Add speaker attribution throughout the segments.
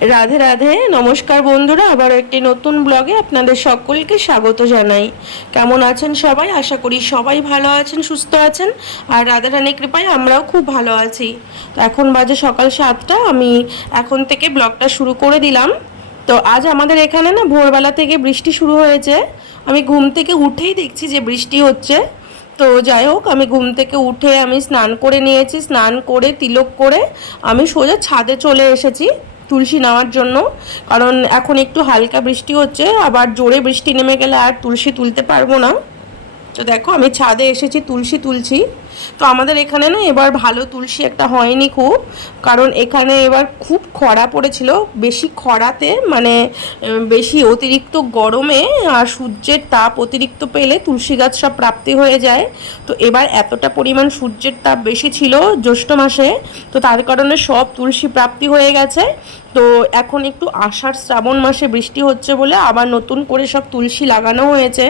Speaker 1: রাধে রাধে, নমস্কার বন্ধুরা আবার একটি নতুন ব্লগে আপনাদের সকলকে স্বাগত জানাই। কেমন আছেন সবাই? আশা করি সবাই ভালো আছেন, সুস্থ আছেন, আর রাধা রানী কৃপায় আমরাও খুব ভালো আছি। তো এখন বাজে সকাল সাতটা, আমি এখন থেকে ব্লগটা শুরু করে দিলাম। তো আজ আমাদের এখানে না ভোরবেলা থেকে বৃষ্টি শুরু হয়েছে। আমি ঘুম থেকে উঠেই দেখছি যে বৃষ্টি হচ্ছে। তো যাই হোক, আমি ঘুম থেকে উঠে আমি স্নান করে নিয়েছি, স্নান করে, তিলক করে আমি সোজা ছাদে চলে এসেছি। তুলসী নেওয়ার জন্য। কারণ এখন একটু হালকা বৃষ্টি হচ্ছে, আবার জোরে বৃষ্টি নেমে গেলে আর তুলসী তুলতে পারব না। তো দেখো, আমি ছাদে এসেছি, তুলসী তুলছি। তো আমাদের এখানে না এবার ভালো তুলসী একটা হয়নি খুব, কারণ এখানে এবার খুব খরা পড়েছিল। বেশি খরাতে মানে বেশি অতিরিক্ত গরমে আর সূর্যের তাপ অতিরিক্ত পেলে তুলসী গাছ সব প্রাপ্তি হয়ে যায়। তো এবার এতটা পরিমাণ সূর্যের তাপ বেশি ছিল জ্যৈষ্ঠ মাসে, তো তার কারণে সব তুলসী প্রাপ্তি হয়ে গেছে। তো এখন একটু আষাঢ় শ্রাবণ মাসে বৃষ্টি হচ্ছে বলে আবার নতুন করে সব তুলসী লাগানো হয়েছে।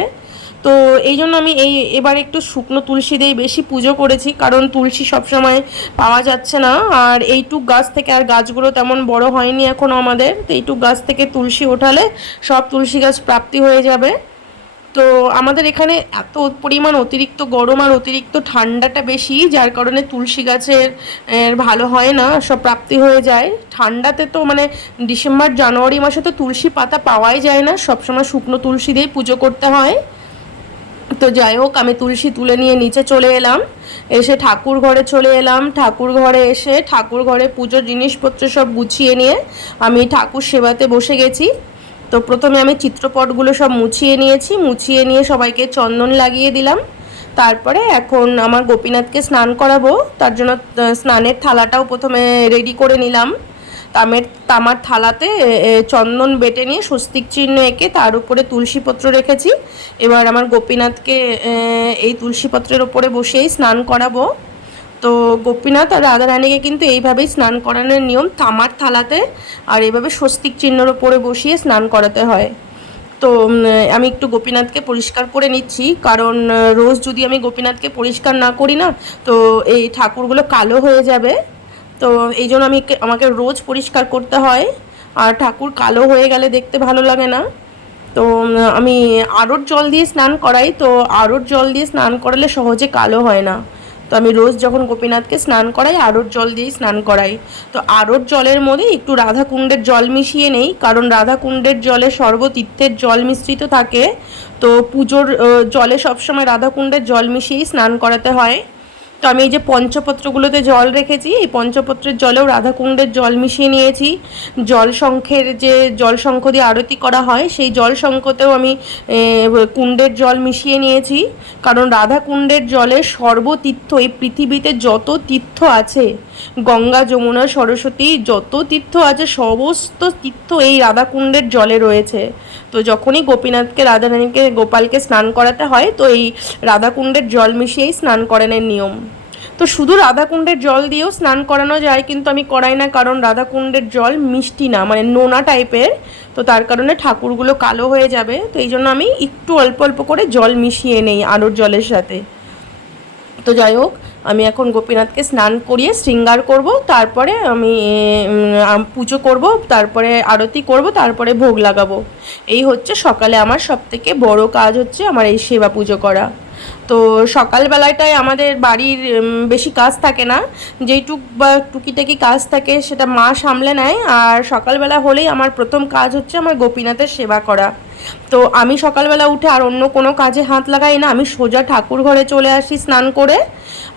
Speaker 1: তো এই জন্য আমি এই, এবার একটু শুকনো তুলসী দিয়েই বেশি পুজো করেছি, কারণ তুলসী সবসময় পাওয়া যাচ্ছে না। আর এইটুক গাছ থেকে আর গাছগুলো তেমন বড় হয়নি এখনও আমাদের, তো এইটুক গাছ থেকে তুলসী ওঠালে সব তুলসী গাছ প্রাপ্তি হয়ে যাবে। তো আমাদের এখানে এত পরিমাণ অতিরিক্ত গরম আর অতিরিক্ত ঠান্ডাটা বেশি, যার কারণে তুলসী গাছের ভালো হয় না, সব প্রাপ্তি হয়ে যায়। ঠান্ডাতে তো মানে ডিসেম্বর, জানুয়ারি মাসে তো তুলসী পাতা পাওয়াই যায় না, সবসময় শুকনো তুলসী দিয়েই পুজো করতে হয়। তো যাই হোক, আমি তুলসী তুলে নিয়ে নিচে চলে এলাম। এসে ঠাকুর ঘরে চলে এলাম। ঠাকুর ঘরে এসে ঠাকুর ঘরে পুজোর জিনিসপত্র সব গুছিয়ে নিয়ে আমি ঠাকুর সেবাতে বসে গেছি। তো প্রথমে আমি চিত্রপটগুলো সব মুছিয়ে নিয়েছি। মুছিয়ে নিয়ে সবাইকে চন্দন লাগিয়ে দিলাম। তারপরে এখন আমার গোপীনাথকে স্নান করাবো। তার জন্য স্নানের থালাটাও প্রথমে রেডি করে নিলাম। তামের তামার থালাতে চন্দন বেটে নিয়ে স্বস্তিক চিহ্ন এঁকে তার উপরে তুলসীপত্র রেখেছি। এবার আমার গোপীনাথকে এই তুলসীপত্রের ওপরে বসেই স্নান করাবো। তো গোপীনাথ আর রাধারানীকে কিন্তু এইভাবেই স্নান করানোর নিয়ম, তামার থালাতে আর এইভাবে স্বস্তিক চিহ্নর ওপরে বসিয়ে স্নান করাতে হয়। তো আমি একটু গোপীনাথকে পরিষ্কার করে নিচ্ছি, কারণ রোজ যদি আমি গোপীনাথকে পরিষ্কার না করি না, তো এই ঠাকুরগুলো কালো হয়ে যাবে। তো এই জন্য আমি আমাকে রোজ পরিষ্কার করতে হয়। আর ঠাকুর কালো হয়ে গেলে দেখতে ভালো লাগে না। তো আমি আড়ট জল দিয়ে স্নান করাই, তো আড়ট জল দিয়ে স্নান করালে সহজে কালো হয় না। তো আমি রোজ যখন গোপীনাথকে স্নান করাই আড়ট জল দিয়েই স্নান করাই। তো আড়ট জলের মধ্যে একটু রাধা কুণ্ডের জল মিশিয়ে নেই, কারণ রাধা কুণ্ডের জলে সর্বতীর্থের জল মিশ্রিত থাকে। তো পুজোর জলে সবসময় রাধা কুণ্ডের জল মিশিয়েই স্নান করাতে হয়। তো আমি এই যে পঞ্চপত্রগুলোতে জল রেখেছি, এই পঞ্চপত্রের জলেও রাধাকুণ্ডের জল মিশিয়ে নিয়েছি। জল শঙ্খের যে জল শঙ্খ দিয়ে আরতি করা হয়, সেই জল শঙ্খতেও আমি কুণ্ডের জল মিশিয়ে নিয়েছি। কারণ রাধা কুণ্ডের জলে সর্বতীর্থ, এই পৃথিবীতে যত তীর্থ আছে, গঙ্গা, যমুনা, সরস্বতী, যত তীর্থ আছে, সমস্ত তীর্থ এই রাধাকুণ্ডের জলে রয়েছে। তো যখনই গোপীনাথকে, রাধারানীকে, গোপালকে স্নান করাতে হয়, তো এই রাধাকুণ্ডের জল মিশিয়েই স্নান করানোর নিয়ম। তো শুধু রাধাকুণ্ডের জল দিয়েও স্নান করানো যায়, কিন্তু আমি করাই না, কারণ রাধাকুণ্ডের জল মিষ্টি না মানে নোনা টাইপের। তো তার কারণে ঠাকুরগুলো কালো হয়ে যাবে, তো এই জন্য আমি একটু অল্প অল্প করে জল মিশিয়ে নেই আলোর জলের সাথে। তো যাই হোক আমি এখন গোপীনাথকে স্নান করিয়ে শৃঙ্গার করব, তারপরে আমি পুজো করব, তারপরে আরতি করব, তারপরে ভোগ লাগাবো। এই হচ্ছে সকালে আমার সবথেকে বড় কাজ হচ্ছে আমার এই সেবা পুজো করা। তো সকালবেলাটায় আমাদের বাড়ির বেশি কাজ থাকে না। যেইটুক বা টুকিটাকি কাজ থাকে সেটা মা সামলে নেয়। আর সকালবেলা হলেই আমার প্রথম কাজ হচ্ছে আমার গোপীনাথের সেবা করা। তো আমি সকালবেলা উঠে আর অন্য কোনো কাজে হাত লাগাই না। আমি সোজা ঠাকুর ঘরে চলে আসি স্নান করে।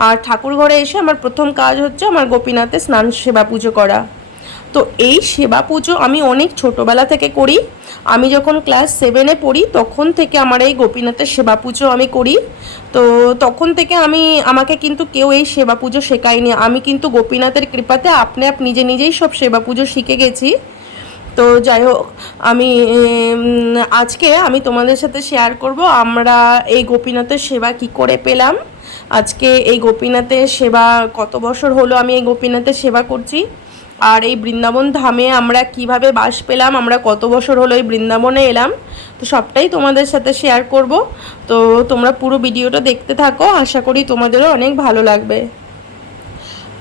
Speaker 1: আর ঠাকুর ঘরে এসে আমার প্রথম কাজ হচ্ছে আমার গোপীনাথে স্নান সেবা পুজো করা। তো এই সেবা পুজো আমি অনেক ছোটোবেলা থেকে করি। আমি যখন ক্লাস সেভেনে পড়ি, তখন থেকে আমার এই গোপীনাথের সেবা পুজো আমি করি। তো তখন থেকে আমি, আমাকে কিন্তু কেউ এই সেবা পুজো শেখায়নি। আমি কিন্তু গোপীনাথের কৃপাতে আপনি আপ নিজে নিজেই সব সেবা পুজো শিখে গেছি। তো যাই হোক, আমি আজকে আমি তোমাদের সাথে শেয়ার করব আমরা এই গোপীনাথের সেবা কি করে পেলাম। আজকে এই গোপীনাথের সেবা কত বছর হলো আমি এই গোপীনাথের সেবা করছি। আর এই বৃন্দাবন ধামে আমরা কীভাবে বাস পেলাম, আমরা কত বছর হলো এই বৃন্দাবনে এলাম, তো সবটাই তোমাদের সাথে শেয়ার করব। তো তোমরা পুরো ভিডিওটা দেখতে থাকো, আশা করি তোমাদেরও অনেক ভালো লাগবে।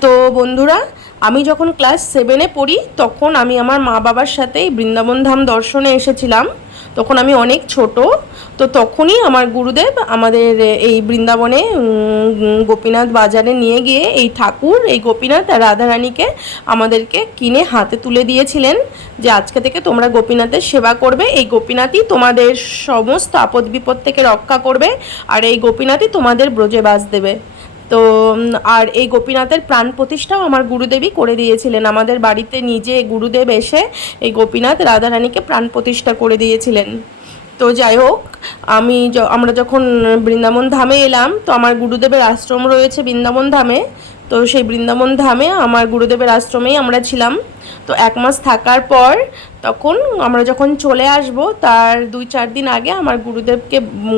Speaker 1: তো বন্ধুরা আমি যখন ক্লাস সেভেনে পড়ি, তখন আমি আমার মা বাবার সাথে বৃন্দাবন ধাম দর্শনে এসেছিলাম। তখন আমি অনেক ছোট, তো তখনই আমার গুরুদেব আমাদের এই বৃন্দাবনে গোপীনাথ বাজারে নিয়ে গিয়ে এই ঠাকুর, এই গোপীনাথ আর রাধারানীকে আমাদেরকে কিনে হাতে তুলে দিয়েছিলেন যে আজকে থেকে তোমরা গোপীনাথের সেবা করবে। এই গোপীনাথই তোমাদের সমস্ত আপদ বিপদ থেকে রক্ষা করবে আর এই গোপীনাথই তোমাদের ব্রজে বাস দেবে। তো আর এই গোপীনাথের প্রাণ প্রতিষ্ঠাও আমার গুরুদেবই করে দিয়েছিলেন। আমাদের বাড়িতে নিজে গুরুদেব এসে এই গোপীনাথ রাধারানীকে প্রাণ প্রতিষ্ঠা করে দিয়েছিলেন। তো যাই হোক, আমি আমরা যখন বৃন্দাবন ধামে এলাম, তো আমার গুরুদেবের আশ্রম রয়েছে বৃন্দাবন ধামে। তো সেই বৃন্দাবন ধামে আমার গুরুদেবের আশ্রমেই আমরা ছিলাম। তো এক মাস থাকার পর তখন আমরা যখন চলে আসব, তার দুই চার দিন আগে আমার গুরুদেবকে,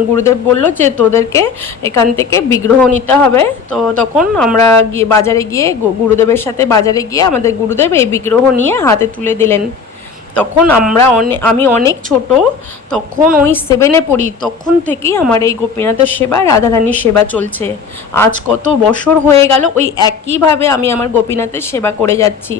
Speaker 1: গুরুদেব বলল যে তোদেরকে এখান থেকে বিগ্রহ নিতে হবে। তো তখন আমরা গিয়ে বাজারে গিয়ে গুরুদেবের সাথে বাজারে গিয়ে আমাদের গুরুদেব এই বিগ্রহ নিয়ে হাতে তুলে দিলেন। তখন আমরা অনেক আমি অনেক ছোট, তখন ওই সেভেনে পড়ি, তখন থেকেই আমার এই গোপীনাথের সেবা, রাধারানীর সেবা চলছে। আজ কত বছর হয়ে গেল, ওই একইভাবে আমি আমার গোপীনাথের সেবা করে যাচ্ছি।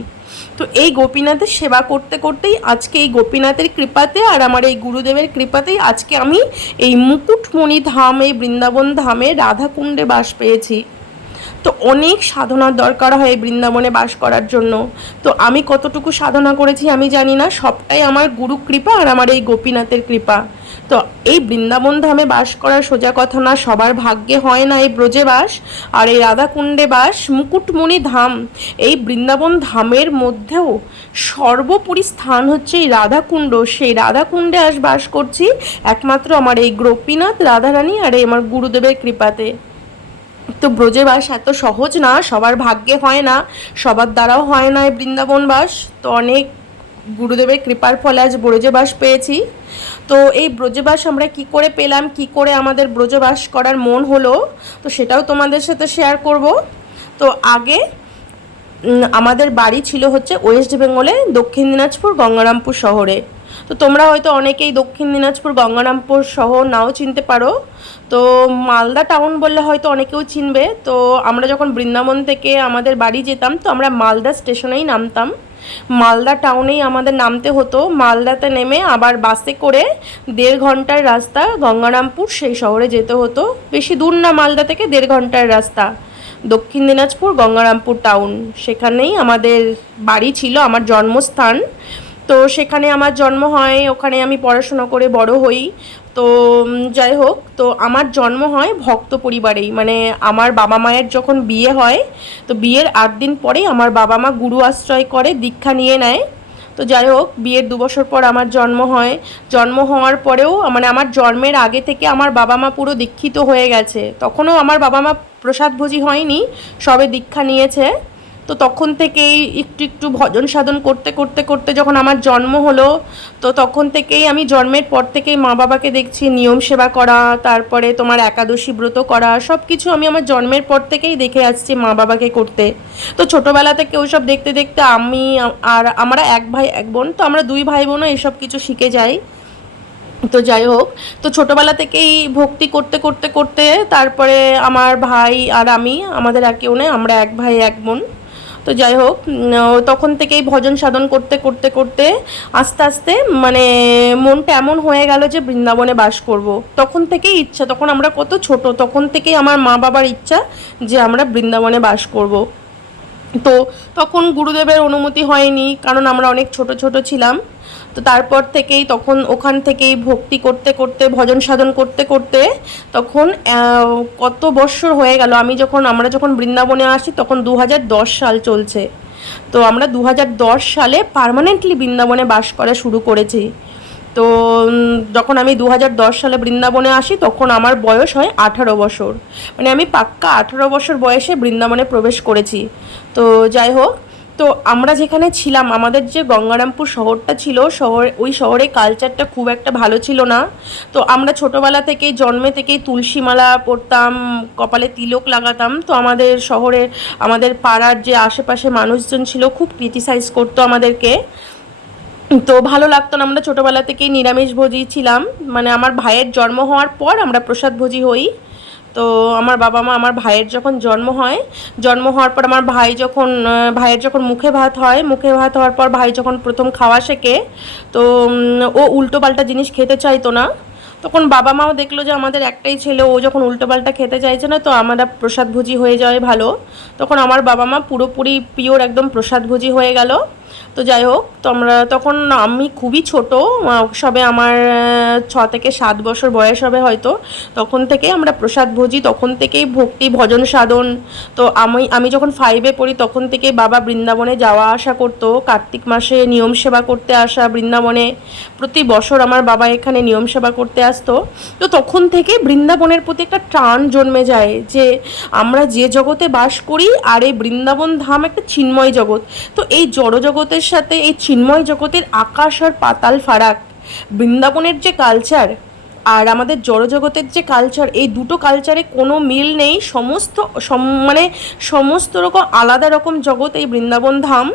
Speaker 1: তো এই গোপীনাথের সেবা করতে করতেই আজকে এই গোপীনাথের কৃপাতে আর আমার এই গুরুদেবের কৃপাতেই আজকে আমি এই মুকুটমণি ধাম, এই বৃন্দাবন ধামে রাধাকুণ্ডে বাস পেয়েছি। তো অনেক সাধনার দরকার হয় বৃন্দাবনে বাস করার জন্য। তো আমি কতটুকু সাধনা করেছি আমি জানি না, সবটাই আমার গুরু কৃপা আর আমার এই গোপীনাথের কৃপা। তো এই বৃন্দাবন ধামে বাস করার সোজা কথা না, সবার ভাগ্যে হয় না এই ব্রজে বাস আর এই রাধাকুণ্ডে বাস মুকুটমণি ধাম। এই বৃন্দাবন ধামের মধ্যেও সর্বোপরি স্থান হচ্ছে এই রাধাকুণ্ড। সেই রাধাকুণ্ডে আজ বাস করছি একমাত্র আমার এই গোপীনাথ, রাধারানী আর এই আমার গুরুদেবের কৃপাতে। তো ব্রজে বাস এত সহজ না, সবার ভাগ্যে হয় না, সবার দ্বারাও হয় না এই বৃন্দাবন বাস। তো অনেক গুরুদেবের কৃপার ফলে আজ ব্রজবাস পেয়েছি। তো এই ব্রজবাস আমরা কি করে পেলাম, কি করে আমাদের ব্রজবাস করার মন হলো, তো সেটাও তোমাদের সাথে শেয়ার করব। তো আগে আমাদের বাড়ি ছিল হচ্ছে ওয়েস্ট বেঙ্গলে দক্ষিণ দিনাজপুর গঙ্গারামপুর শহরে। তো তোমরা হয়তো অনেকেই দক্ষিণ দিনাজপুর গঙ্গারামপুর শহর নাও চিনতে পারো। তো মালদা টাউন বললে হয়তো অনেকেও চিনবে। তো আমরা যখন বৃন্দাবন থেকে আমাদের বাড়ি যেতাম, তো আমরা মালদা স্টেশনেই নামতাম। মালদা টাউনেই আমাদের নামতে হতো। মালদাতে নেমে আবার বাসে করে দেড় ঘণ্টার রাস্তা গঙ্গারামপুর সেই শহরে যেতে হতো। বেশি দূর না মালদা থেকে, দেড় ঘণ্টার রাস্তা। দক্ষিণ দিনাজপুর, গঙ্গারামপুর টাউন। সেখানেই আমাদের বাড়ি ছিল, আমার জন্মস্থান। তো সেখানে আমার জন্ম হয়, ওখানে আমি পড়াশোনা করে বড় হই। তো যাই হোক, তো আমার জন্ম হয় ভক্ত পরিবারেই। মানে আমার বাবা মায়ের যখন বিয়ে হয়, তো বিয়ের আট দিন পরেই আমার বাবা মা গুরু আশ্রয় করে, দীক্ষা নিয়ে নেয়। তো যাই হোক, বিয়ের দু বছর পর আমার জন্ম হয়। জন্ম হওয়ার পরেও মানে আমার জন্মের আগে থেকে আমার বাবা মা পুরো দীক্ষিত হয়ে গেছে। তখনও আমার বাবা মা প্রসাদভোজী হয়নি, সবে দীক্ষা নিয়েছে। তো তখন থেকেই একটু একটু ভজন সাধন করতে করতে করতে যখন আমার জন্ম হলো, তো তখন থেকেই আমি জন্মের পর থেকেই মা বাবাকে দেখছি, নিয়ম সেবা করা, তারপরে তোমার একাদশী ব্রত করা সব কিছু আমি আমার জন্মের পর থেকেই দেখে আসছি মা বাবাকে করতে। তো ছোটোবেলা থেকে ওইসব দেখতে দেখতে আমি আর আমরা এক ভাই, এক বোন, তো আমরা দুই ভাই বোনও এসব কিছু শিখে যাই। তো যাই হোক, তো ছোটোবেলা থেকেই ভক্তি করতে করতে করতে তারপরে আমার ভাই আর আমি, আমাদের আর কেউ নেই আমরা এক ভাই, এক বোন তো যাই হোক তখন থেকেই ভজন সাধন করতে করতে করতে আস্তে আস্তে মানে মনটা এমন হয়ে গেল যে বৃন্দাবনে বাস করব। তখন থেকেই ইচ্ছা, তখন আমরা কত ছোট, তখন থেকেই আমার মা বাবার ইচ্ছা যে আমরা বৃন্দাবনে বাস করব। তো তখন গুরুদেবের অনুমতি হয়নি, কারণ আমরা অনেক ছোট ছোট ছিলাম। তো তারপর থেকেই তখন ওখান থেকেই ভক্তি করতে করতে, ভজন সাধন করতে করতে তখন কত বৎসর হয়ে গেল। আমি যখন, আমরা যখন বৃন্দাবনে আসি তখন দু হাজার দশ সাল চলছে। তো আমরা দু হাজার দশ সালে পার্মানেন্টলি বৃন্দাবনে বাস করা শুরু করেছি। তো যখন আমি দু হাজার দশ সালে বৃন্দাবনে আসি, তখন আমার বয়স হয় আঠারো বছর। মানে আমি পাক্কা আঠারো বছর বয়সে বৃন্দাবনে প্রবেশ করেছি। তো, যাই হোক, তো আমরা যেখানে ছিলাম, আমাদের যে গঙ্গারামপুর শহরটা ছিল, শহর, ওই শহরে কালচারটা খুব একটা ভালো ছিল না। তো আমরা ছোটোবেলা থেকেই, জন্মে থেকেই তুলসীমালা পরতাম, কপালে তিলক লাগাতাম। তো আমাদের শহরে আমাদের পাড়ার যে আশেপাশে মানুষজন ছিল, খুব ক্রিটিসাইজ করতো আমাদেরকে। তো ভালো লাগতো না, আমরা ছোটোবেলা থেকেই নিরামিষ ভোজি ছিলাম। মানে আমার ভাইয়ের জন্ম হওয়ার পর আমরা প্রসাদ ভোজি হই। তো আমার বাবা মা আমার ভাইয়ের যখন জন্ম হয়, জন্ম হওয়ার পর আমার ভাই যখন ভাইয়ের যখন মুখে ভাত হয়, মুখে ভাত হওয়ার পর ভাই যখন প্রথম খাওয়া শেখে, তো ও উল্টো পাল্টা জিনিস খেতে চাইতো না। তখন বাবা মাও দেখল যে আমাদের একটাই ছেলে, ও যখন উল্টোপাল্টা খেতে চাইছে না, তো আমরা প্রসাদভোজী হয়ে যাওয়াই ভালো। তখন আমার বাবা মা পুরোপুরি পিওর একদম প্রসাদভোজী হয়ে গেল। তো যাই হোক, তো আমরা তখন আমি খুবই ছোট, সবে আমার ছ থেকে সাত বছর বয়স হবে হয়তো। তখন থেকে আমরা প্রসাদভোজী তখন থেকেই ভক্তি, ভজন সাধন। তো আমি আমি যখন ফাইভে পড়ি, তখন থেকে বাবা বৃন্দাবনে যাওয়া আসা করতো। কার্তিক মাসে নিয়ম সেবা করতে আসা বৃন্দাবনে। প্রতি বছর আমার বাবা এখানে নিয়ম সেবা করতে আসতো তো তখন থেকে বৃন্দাবনের প্রতি একটা টান জন্মে যায় যে আমরা যে জগতে বাস করি, আর এই বৃন্দাবন ধাম একটা চিন্ময় জগৎ। তো এই জড় জগতের সাথে, এই চিন্ময় জগতের আকাশ আর পাতাল ফারাক, বৃন্দাবনের যে কালচার আর আমাদের জড়জগতের যে কালচার এই দুটো কালচারে কোনো মিল নেই। সমস্ত, সম- মানে সমস্ত রকম আলাদা রকম জগৎ এই বৃন্দাবন ধাম।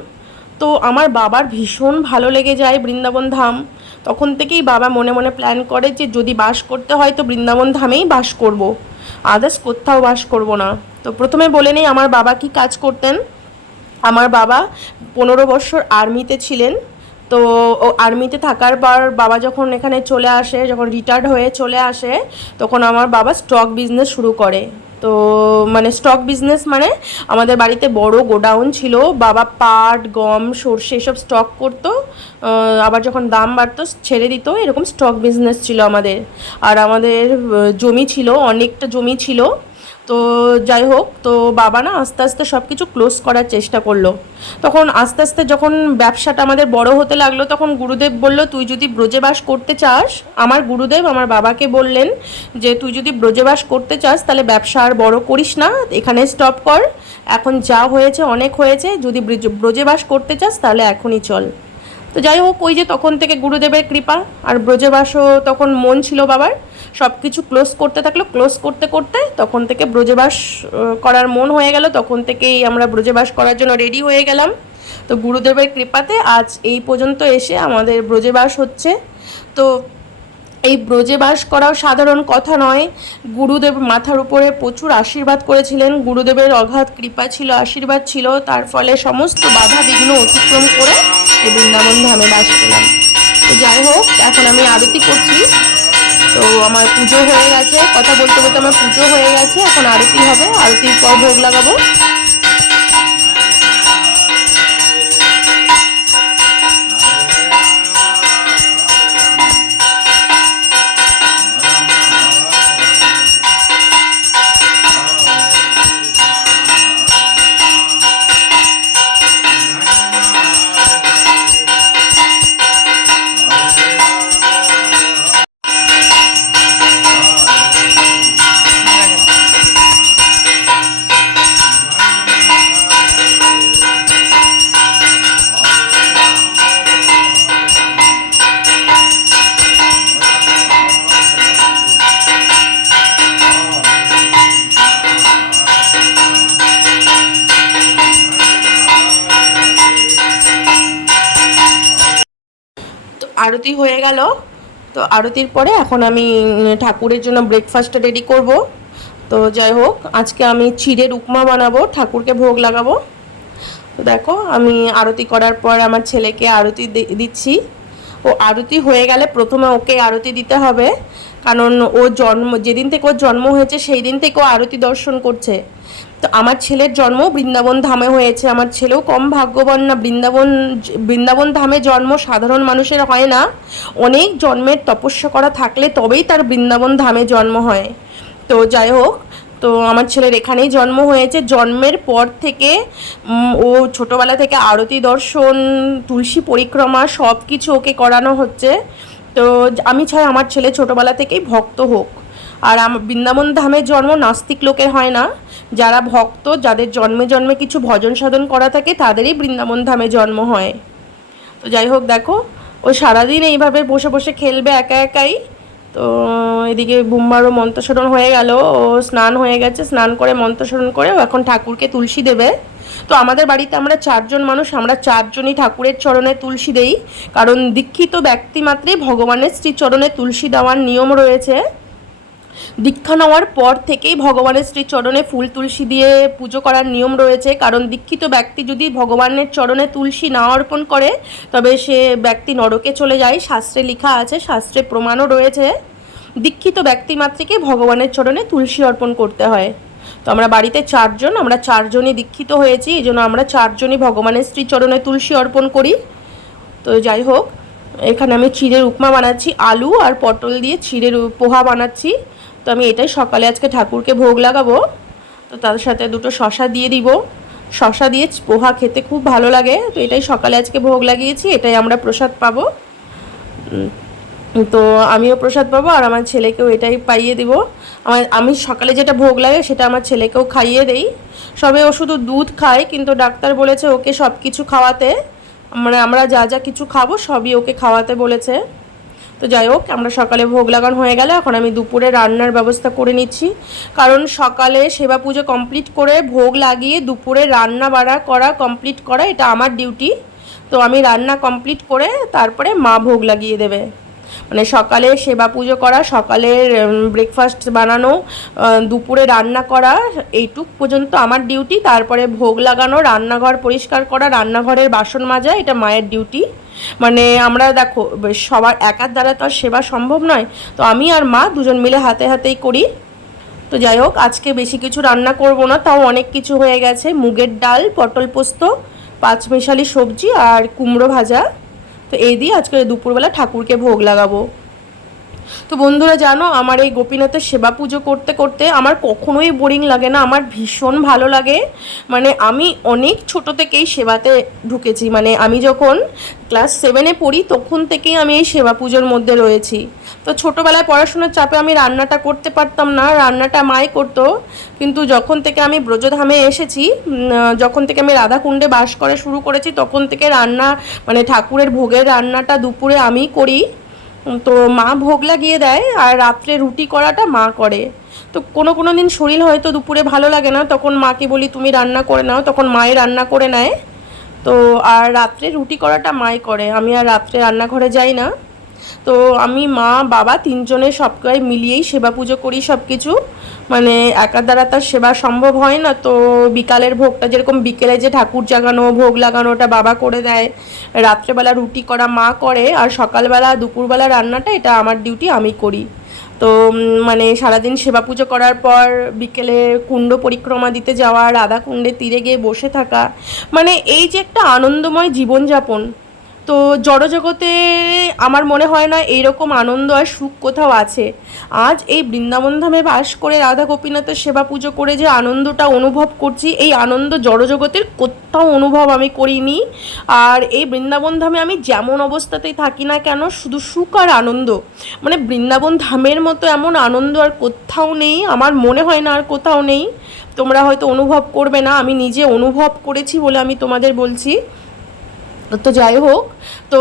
Speaker 1: তো আমার বাবার ভীষণ ভালো লেগে যায় বৃন্দাবন ধাম। তখন থেকেই বাবা মনে মনে প্ল্যান করে যে যদি বাস করতে হয় তো বৃন্দাবন ধামেই বাস করব। আদার্স কোথাও বাস করব না। তো প্রথমে বলে নেই, আমার বাবা কি কাজ করতেন? আমার বাবা পনেরো বছর আর্মিতে ছিলেন। তো ও আর্মিতে থাকার পর বাবা যখন এখানে চলে আসে, যখন রিটায়ার্ড হয়ে চলে আসে, তখন আমার বাবা স্টক বিজনেস শুরু করে। তো মানে স্টক বিজনেস মানে আমাদের বাড়িতে বড় গোডাউন ছিল, বাবা পাট, গম, সর্ষে এসব স্টক করতো আবার যখন দাম বাড়তো ছেড়ে দিত, এরকম স্টক বিজনেস ছিল আমাদের। আর আমাদের জমি ছিল, অনেকটা জমি ছিল। তো যাই হোক, তো বাবা না আস্তে আস্তে সব কিছু ক্লোজ করার চেষ্টা করল। তখন আস্তে আস্তে যখন ব্যবসাটা আমাদের বড় হতে লাগল, তখন গুরুদেব বলল, তুই যদি ব্রজেবাস করতে চাস, আমার গুরুদেব আমার বাবাকে বললেন যে, তুই যদি ব্রজেবাস করতে চাস, তাহলে ব্যবসা আর বড় করিস না, এখানে স্টপ কর। এখন যা হয়েছে, অনেক হয়েছে। যদি ব্রজ- ব্রজেবাস করতে চাস, তাহলে এখনই চল। তো যাই হোক, ওই যে তখন থেকে গুরুদেবের কৃপা আর ব্রজবাসও তখন মন ছিল বাবার সব কিছু ক্লোজ করতে থাকল। ক্লোজ করতে করতে তখন থেকে ব্রজবাস করার মন হয়ে গেল। তখন থেকেই আমরা ব্রজবাস করার জন্য রেডি হয়ে গেলাম। তো গুরুদেবের কৃপাতে আজ এই পর্যন্ত এসে আমাদের ব্রজবাস হচ্ছে। তো এই ব্রজে বাস করাও সাধারণ কথা নয়। গুরুদেব মাথার উপরে প্রচুর আশীর্বাদ করেছিলেন। গুরুদেবের অগাধ কৃপা ছিল, আশীর্বাদ ছিল। তার ফলে সমস্ত বাধা বিঘ্ন অতিক্রম করে এই বৃন্দাবন ধামে বাস করলাম। তো যাই হোক, এখন আমি আরতি করছি। তো আমার পুজো হয়ে গেছে। কথা বলতে বলতে আমার পুজো হয়ে গেছে। এখন আরতি হবে। আরতির পর ভোগ লাগাবো। আরতির পরে এখন আমি ঠাকুরের জন্য ব্রেকফাস্টটা রেডি করব। তো যাই হোক, আজকে আমি চিড়ের উপমা বানাবো, ঠাকুরকে ভোগ লাগাবো। তো দেখো, আমি আরতি করার পর আমার ছেলেকে আরতি দিচ্ছি। ও আরতি হয়ে গেলে প্রথমে ওকে আরতি দিতে হবে। কারণ ও জন্ম, যেদিন থেকে ওর জন্ম হয়েছে সেই দিন থেকে ও আরতি দর্শন করছে। তো আমার ছেলের জন্ম বৃন্দাবন ধামে হয়েছে। আমার ছেলেও কম ভাগ্যবান না। বৃন্দাবন বৃন্দাবন ধামে জন্ম সাধারণ মানুষের হয় না। অনেক জন্মের তপস্যা করা থাকলে তবেই তার বৃন্দাবন ধামে জন্ম হয়। তো যাই হোক, তো আমার ছেলের এখানেই জন্ম হয়েছে। জন্মের পর থেকে ও ছোটোবেলা থেকে আরতি দর্শন, তুলসী পরিক্রমা সব কিছু ওকে করানো হচ্ছে। তো আমি চাই আমার ছেলে ছোটোবেলা থেকেই ভক্ত হোক। আর আমার বৃন্দাবন ধামের জন্ম নাস্তিক লোকের হয় না। যারা ভক্ত, যাদের জন্মে জন্মে কিছু ভজন সাধন করা থাকে, তাদেরই বৃন্দাবন ধামে জন্ম হয়। তো যাই হোক, দেখো, ও সারাদিন এইভাবে বসে বসে খেলবে একা একাই। তো এদিকে বুম্বারও মন্ত্রস্মরণ হয়ে গেল। ও স্নান হয়ে গেছে, স্নান করে মন্ত্রস্মরণ করে ও এখন ঠাকুরকে তুলসী দেবে। তো আমাদের বাড়িতে আমরা চারজন মানুষ, আমরা চারজনই ঠাকুরের চরণে তুলসী দেই। কারণ দীক্ষিত ব্যক্তি মাত্রই ভগবানের শ্রীচরণে তুলসী দেওয়ার নিয়ম রয়েছে। দীক্ষা নেওয়ার পর থেকেই ভগবানের শ্রী চরণে ফুল তুলসী দিয়ে পুজো করার নিয়ম রয়েছে। কারণ দীক্ষিত ব্যক্তি যদি ভগবানের চরণে তুলসী না অর্পণ করে, তবে সে ব্যক্তি নরকে চলে যায়। শাস্ত্রে লেখা আছে, শাস্ত্রে প্রমাণও রয়েছে। দীক্ষিত ব্যক্তি মাত্রকে ভগবানের চরণে তুলসী অর্পণ করতে হয়। তো আমরা বাড়িতে চারজন, আমরা চারজনই দীক্ষিত হয়েছি, এই জন্য আমরা চারজনই ভগবানের শ্রী চরণে তুলসী অর্পণ করি। তো যাই হোক, এখানে আমি চিড়ের উপমা বানাচ্ছি, আলু আর পটল দিয়ে চিড়ের পোহা বানাচ্ছি। তো আমি এটাই সকালে আজকে ঠাকুরকে ভোগ লাগাবো। তো তার সাথে দুটো শশা দিয়ে দিব। শশা দিয়ে পোহা খেতে খুব ভালো লাগে। তো এটাই সকালে আজকে ভোগ লাগিয়েছি, এটাই আমরা প্রসাদ পাবো। তো আমিও প্রসাদ পাবো আর আমার ছেলেকেও এটাই পাইয়ে দিব। আমার, আমি সকালে যেটা ভোগ লাগে সেটা আমার ছেলেকেও খাইয়ে দেই। সবে ও শুধু দুধ খায়, কিন্তু ডাক্তার বলেছে ওকে সব কিছু খাওয়াতে। মানে আমরা যা যা কিছু খাব সবই ওকে খাওয়াতে বলেছে। তো যাই হোক, আমরা সকালে ভোগ লাগান হয়ে গেলে। এখন আমি দুপুরে রান্নার ব্যবস্থা করে নিচ্ছি। কারণ সকালে সেবা পুজো কমপ্লিট করে ভোগ লাগিয়ে দুপুরে রান্না বাড়া করা কমপ্লিট করা, এটা আমার ডিউটি তো আমি রান্না কমপ্লিট করে তারপরে মা ভোগ লাগিয়ে দেবে। মানে সকালে সেবা পুজো করা সকালের ব্রেকফাস্ট বানানো দুপুরে রান্না করা, এইটুক পর্যন্ত আমার ডিউটি তারপরে ভোগ লাগানো, রান্নাঘর পরিষ্কার করা, রান্নাঘরের বাসন মাজা, এটা মায়ের ডিউটি মানে আমরা দেখো সবার একার দ্বারা তো আর সেবা সম্ভব নয়। তো আমি আর মা দুজন মিলে হাতে হাতেই করি। তো যাই হোক, আজকে বেশি কিছু রান্না করব না, তাও অনেক কিছু হয়ে গেছে। মুগের ডাল, পটল পোস্ত, পাঁচমিশালি সবজি আর কুমড়ো ভাজা। তো এই দিয়ে আজকে দুপুরবেলা ঠাকুরকে ভোগ লাগাবো। তো বন্ধুরা জানো, আমার এই গোপীনাথের সেবা পুজো করতে করতে আমার কখনোই বোরিং লাগে না, আমার ভীষণ ভালো লাগে। মানে আমি অনেক ছোট থেকেই সেবাতে ঢুকেছি মানে আমি যখন ক্লাস সেভেনে পড়ি তখন থেকেই আমি এই সেবা পুজোর মধ্যে রয়েছি। তো ছোটোবেলায় পড়াশোনার চাপে আমি রান্নাটা করতে পারতাম না, রান্নাটা মাই করতো। কিন্তু যখন থেকে আমি ব্রজধামে এসেছি যখন থেকে আমি রাধাকুণ্ডে বাস করা শুরু করেছি, তখন থেকে রান্না মানে ঠাকুরের ভোগের রান্নাটা দুপুরে আমিই করি। তো মা ভোগ লাগিয়ে দেয় আর রাত্রে রুটি করাটা মা করে। তো কোনো কোনো দিন শরীর হয়তো দুপুরে ভালো লাগে না, তখন মাকে বলি, তুমি রান্না করে নাও। তখন মায়ে রান্না করে নেয়। তো আর রাত্রে রুটি করাটা মাই করে। আমি আর রাত্রে রান্নাঘরে যাই না। তো আমি, মা, বাবা তিনজনে সবকাই মিলিয়েই সেবা পুজো করি সব কিছু মানে একার দ্বারা তার সেবা সম্ভব হয় না, তো বিকালের ভোগটা যেরকম বিকেলে যে ঠাকুর জাগানো, ভোগ লাগানো ওটা বাবা করে দেয়, রাত্রেবেলা রুটি করা মা করে, আর সকালবেলা, দুপুরবেলা রান্নাটা এটা আমার ডিউটি আমি করি। তো মানে সারাদিন সেবা পুজো করার পর বিকেলে কুণ্ড পরিক্রমা দিতে যাওয়া রাধা কুণ্ডে তীরে গিয়ে বসে থাকা মানে এই যে একটা আনন্দময় জীবনযাপন তো জড়জগতে আমার মনে হয় না এইরকম আনন্দ আর সুখ কোথাও আছে। আজ এই বৃন্দাবন ধামে বাস করে রাধা গোপীনাথের সেবা পুজো করে যে আনন্দটা অনুভব করছি, এই আনন্দ জড়জগতের কোথাও অনুভব আমি করিনি। আর এই বৃন্দাবন ধামে আমি যেমন অবস্থাতেই থাকি না কেন, শুধু সুখ আর আনন্দ। মানে বৃন্দাবন ধামের মতো এমন আনন্দ আর কোথাও নেই, আমার মনে হয় না আর কোথাও নেই। তোমরা হয়তো অনুভব করবে না, আমি নিজে অনুভব করেছি বলে আমি তোমাদের বলছি। তো যাই হোক, তো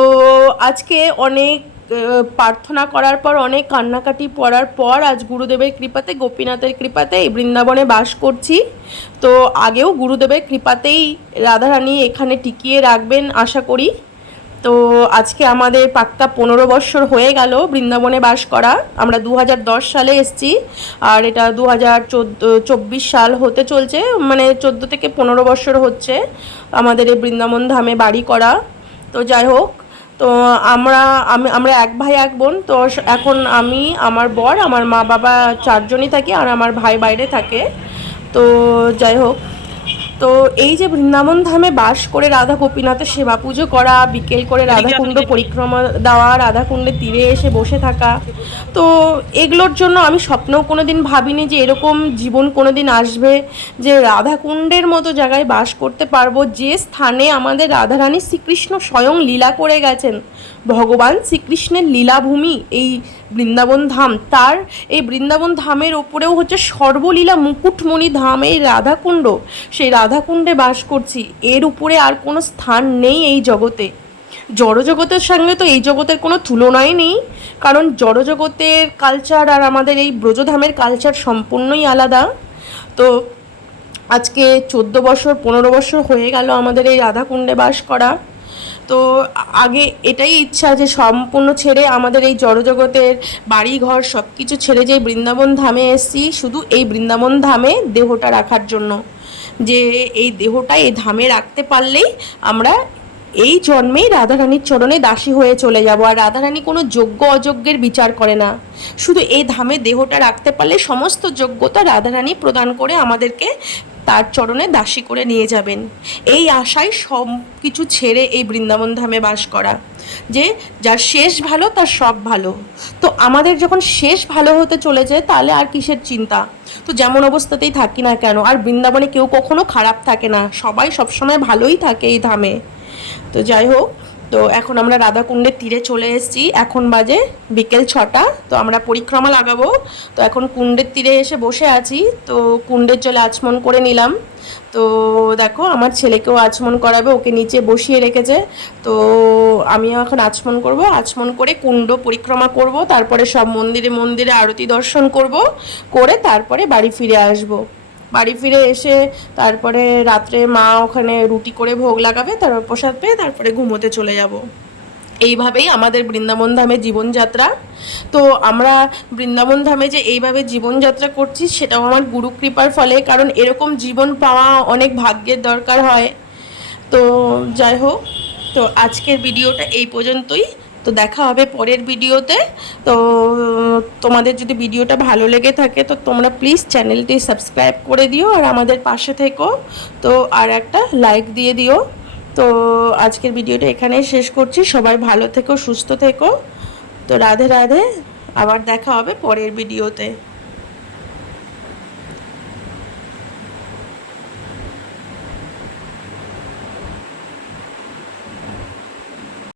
Speaker 1: আজকে অনেক প্রার্থনা করার পর, অনেক কান্নাকাটি পড়ার পর আজ গুরুদেবের কৃপাতে, গোপীনাথের কৃপাতে এই বৃন্দাবনে বাস করছি। তো আগেও গুরুদেবের কৃপাতেই রাধারানী এখানে টিকিয়ে রাখবেন, আশা করি। তো আজকে আমাদের পাক্কা পনেরো বৎসর হয়ে গেল বৃন্দাবনে বাস করা। আমরা দু হাজার দশ সালে এসেছি, আর এটা দু হাজার চব্বিশ সাল হতে চলছে মানে চোদ্দ থেকে পনেরো বৎসর হচ্ছে আমাদের এই বৃন্দাবন ধামে বাড়ি করা। তো যাই হোক, তো আমরা, আমি, আমরা এক ভাই, এক বোন, তো এখন আমি, আমার বর, আমার মা বাবা চারজনই থাকি, আর আমার ভাই বাইরে থাকে। তো যাই হোক তো এই যে বৃন্দাবন ধামে বাস করে রাধা গোপীনাথের সেবা পুজো করা বিকেল করে রাধাকুণ্ড পরিক্রমা দেওয়া রাধাকুণ্ডের তীরে এসে বসে থাকা তো এগুলোর জন্য আমি স্বপ্নেও কোনো দিন ভাবিনি যে এরকম জীবন কোনো দিন আসবে যে রাধাকুণ্ডের মতো জায়গায় বাস করতে পারব যে স্থানে আমাদের রাধারানী শ্রীকৃষ্ণ স্বয়ং লীলা করে গেছেন ভগবান শ্রীকৃষ্ণের লীলাভূমি এই বৃন্দাবন ধাম। তার এই বৃন্দাবন ধামের ওপরেও হচ্ছে সর্বলীলা মুকুটমণি ধাম এই রাধাকুণ্ড। সেই রাধাকুণ্ডে বাস করছি। এর উপরে আর কোনো স্থান নেই এই জগতে। জড়জগতের সঙ্গে তো এই জগতের কোনো তুলনাই নেই। কারণ জড়জগতের কালচার আর আমাদের এই ব্রজধামের কালচার সম্পূর্ণই আলাদা। তো আজকে চোদ্দ বছর, পনেরো বছর হয়ে গেল আমাদের এই রাধাকুণ্ডে বাস করা। তো আগে এটাই ইচ্ছা যে সম্পূর্ণ ছেড়ে আমাদের এই জড়জগতের বাড়ি ঘর সব কিছু ছেড়ে যে বৃন্দাবন ধামে এসেছি, শুধু এই বৃন্দাবন ধামে দেহটা রাখার জন্য। যে এই দেহটা এই ধামে রাখতে পারলেই আমরা এই জন্মেই রাধারানীর চরণে দাসী হয়ে চলে যাব, আর রাধারানী কোনো যোগ্য অযোগ্যের বিচার করে না। শুধু এই ধামে দেহটা রাখতে পারলে সমস্ত যোগ্যতা রাধারানী প্রদান করে আমাদেরকে চরণে দাসী করে নিয়ে যাবেন। এই আশায় সব কিছু ছেড়ে এই বৃন্দাবন ধামে বাস করা। যে যার শেষ ভালো, তার সব ভালো। তো আমাদের যখন শেষ ভালো হতে চলে যায়, তাহলে আর কিসের চিন্তা? তো যেমন অবস্থাতেই থাকি না কেন, আর বৃন্দাবনে কেউ কখনো খারাপ থাকে না। সবাই সবসময় ভালোই থাকে এই ধামে। তো যাই হোক তো এখন আমরা রাধাকুণ্ডের তীরে চলে এসেছি। এখন বাজে বিকেল ছটা, তো আমরা পরিক্রমা লাগাবো। তো এখন কুণ্ডের তীরে এসে বসে আছি। তো কুণ্ডের জলে আচমন করে নিলাম। তো দেখো, আমার ছেলেকেও আচমন করাবে, ওকে নিচে বসিয়ে রেখেছে। তো আমিও এখন আচমন করব। আচমন করে কুণ্ড পরিক্রমা করব। তারপরে সব মন্দিরে মন্দিরে আরতি দর্শন করব। করে তারপরে বাড়ি ফিরে আসব। বাড়ি ফিরে এসে তারপরে রাত্রে মা ওখানে রুটি করে ভোগ লাগাবে, তারপর প্রসাদ পেয়ে তারপরে ঘুমোতে চলে যাব। এইভাবেই আমাদের বৃন্দাবন ধামে জীবনযাত্রা। তো আমরা বৃন্দাবন ধামে যে এইভাবে জীবনযাত্রা করছি, সেটাও আমার গুরু কৃপার ফলে, কারণ এরকম জীবন পাওয়া অনেক ভাগ্যের দরকার হয়। তো যাই হোক, তো আজকের ভিডিওটা এই পর্যন্তই। তো দেখা হবে পরের ভিডিওতে। তো, তোমাদের যদি ভিডিওটা ভালো লেগে থাকে, তো তোমরা প্লিজ চ্যানেলটি সাবস্ক্রাইব করে দিও আর আমাদের পাশে থেকো। তো, আর একটা লাইক দিয়ে দিও। তো, আজকের ভিডিওটা এখানেই শেষ করছি। সবাই ভালো থেকো, সুস্থ থেকো। তো রাধে রাধে। আবার দেখা হবে পরের ভিডিওতে।